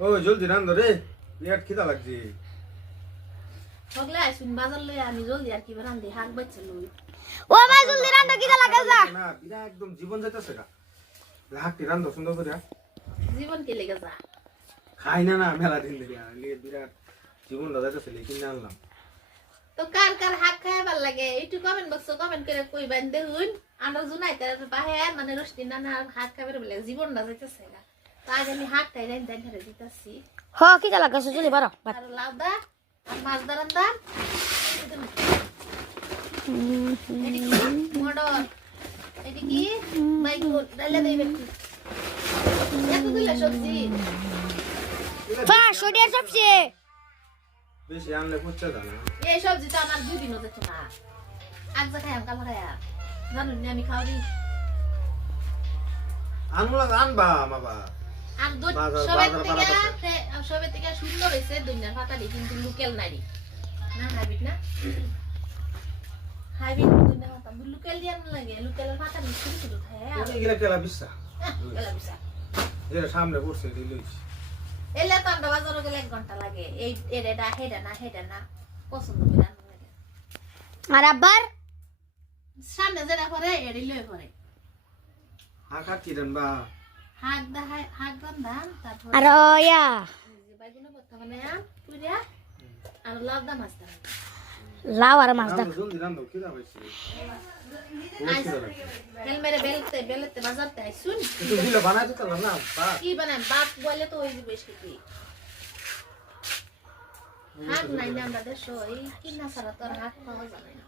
ওই জলদি রান্ধো রে, বিরাট খিদা লাগছে। হগলে আইসুন বাজার লই আমি জলদি আর কি রান্ধি হাক বাচ্চা লই। ও মা জলদি রান্না খিদা লাগে যা না বিরাট একদম জীবন যাইতাছে গা। হাকটি রান্ধো সুন্দর করে। জীবন কে লেগে যা খাই না না মেলা দিন ধরে লিয়ে বিরাট জীবন যাইতাছে কিনে আনলাম। তো কার কার হাক খায় ভাল লাগে একটু কমেন্ট বক্সে কমেন্ট করে কইবেন দেখুন। আমরা জুনাই তার বাহে মানে রুষ্টি নানা হাক খাবার বলে জীবন না যাইতাছে গা। তো আজ আমি হাক তাই রাইন তাই ধরে দিতাছি। হ খিদা লাগে জলদি বারো আর লাউদা আর মাছ দারান্দা মটর এদিকে বাইগুন ডালে দেই বেশি এত দিলে সবজি শরীর সবচে বেশি আনলে পুচ্ছা জানা। এই সবজি তো আমার দুই দিন হতে না আজ খাই কাল খায়া জানুন না আমি খাওয়া দিই আনলা আনবা বাবা। আর দুধ সবের থেকে সুন্দর হয়েছে দুনিয়ার পাতালি কিন্তু লোকাল নারী না হাইব্রিড না হাইব্রিড দুনিয়ার পাতা লোকাল দিয়ে না লাগে লোকালের পাতা মিষ্টি শুধু খায় তুমি গিলা কেলা বিসা গেলা বিসা এর সামনে পড়ছে দিলইছ। এলে তো আমরা বাজারে গেলে 1 ঘন্টা লাগে এই এটা হেডা না পছন্দ করে আনতে লাগে। আর আবার সামনে যেটা করে এড়ি লয়ে করে হাকা কি রানবা? হাক রান্ধান তারপর আর ইয়া বাইগুনা ভর্তা বানায়া পুরা আর লাউদা মাছ দাও লাউ আর মাছ দা জলদি রান্ধো খিদা পাইছে। হেলমেরে বেলতে বাজারতে আইসুন একটু দিলে বানাই দিতে না বা কি বানাই বাপ বলে তো ওই বেশ কি হাক নাই না আমরা দেশ এই কিনা ছাড়া তো আর হাক পাওয়া যায় না।